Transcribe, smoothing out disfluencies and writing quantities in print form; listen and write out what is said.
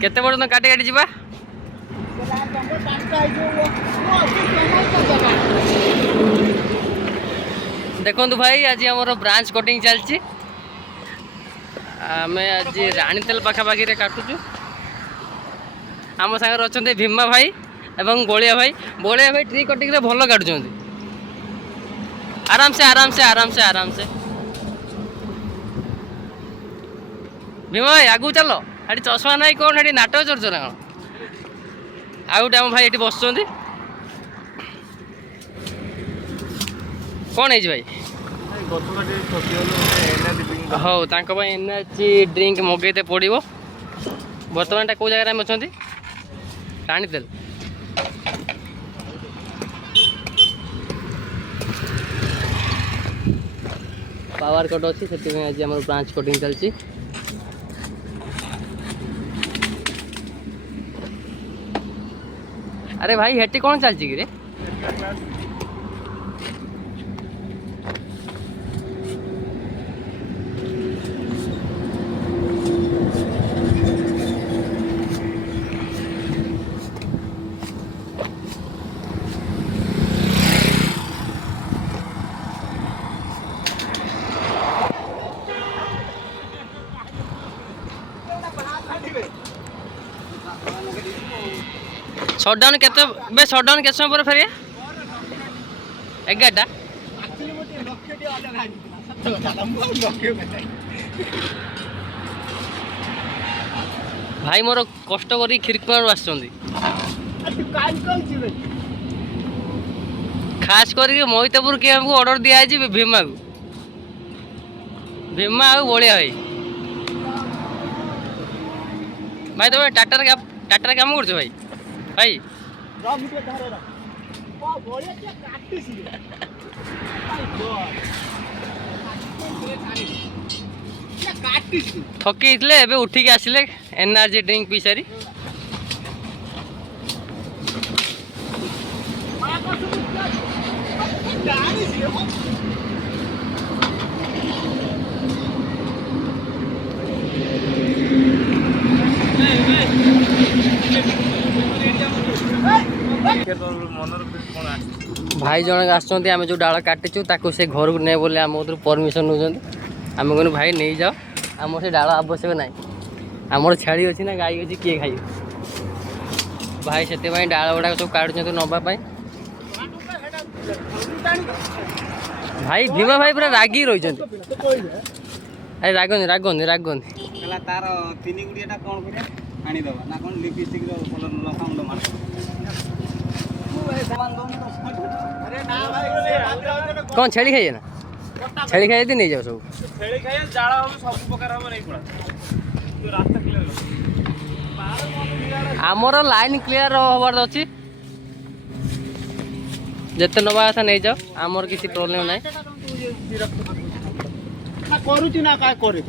केते पर्यंत काटी काटी जीवा देखु भाई आज आम ब्रांच कटिंग चलती आम आज राणीतेल पाखापाखि काटुचु आम सागर अच्छा भीमा भाई एवं गोलिया भाई ट्री कटिंग रे भल काटुं आराम से भीमा भाई आगू चल ये चश्मा ना कौन ये नाटक चलछ ना कौन आ गए आम भाई ये बस कौन है भाई हाँ तांको एनर्जी ड्रिंक मगेते पड़ो बर्तमान कौ जगह अच्छा राणीतेल पावर कट अच्छी से आज आम ब्रांच कटिंग चलती अरे भाई हेटी कौन चलती कि रे शटडाउन के शटडाउन के समय पर फेर 11टा भाई मोर कष्ट करी खिरकुआर आस खास करके मोहितपुर के हमको ऑर्डर दिया भीमा को भीमा आ बलिया भाई तुम टाटार काम कर भाई भाई थकी एबे उठिक आसिले एनर्जी ड्रिंक पी सारी भाई जन आम जो डाल काटिचु ताको से घर को नहीं बोले आम परमिशन नौ आम कहूँ भाई नहीं जाओ आम से डाल आवश्यक ना आमर छाड़ी अच्छी ना गाई अच्छी किए खाई भाई से डाल गुड़ाक सब काटुं नापी भाई भीमा भाई पूरा रागी रही रागनी रागनी रागनी तार 3 गुड़िया कौन कर आनीदबा ना कौन लिपस्टिक लखाउंड मार कौन छेली खाइए ना छेली खाइए नहीं जाओ सब छेली खाइए जाला हम सब प्रकार हम नहीं पड़ा तो रास्ता क्लियर आमर लाइन क्लियर होबार अच्छी जिते नवा कथा नहीं जाओ आमर किसी प्रॉब्लम ना करूची ना का करे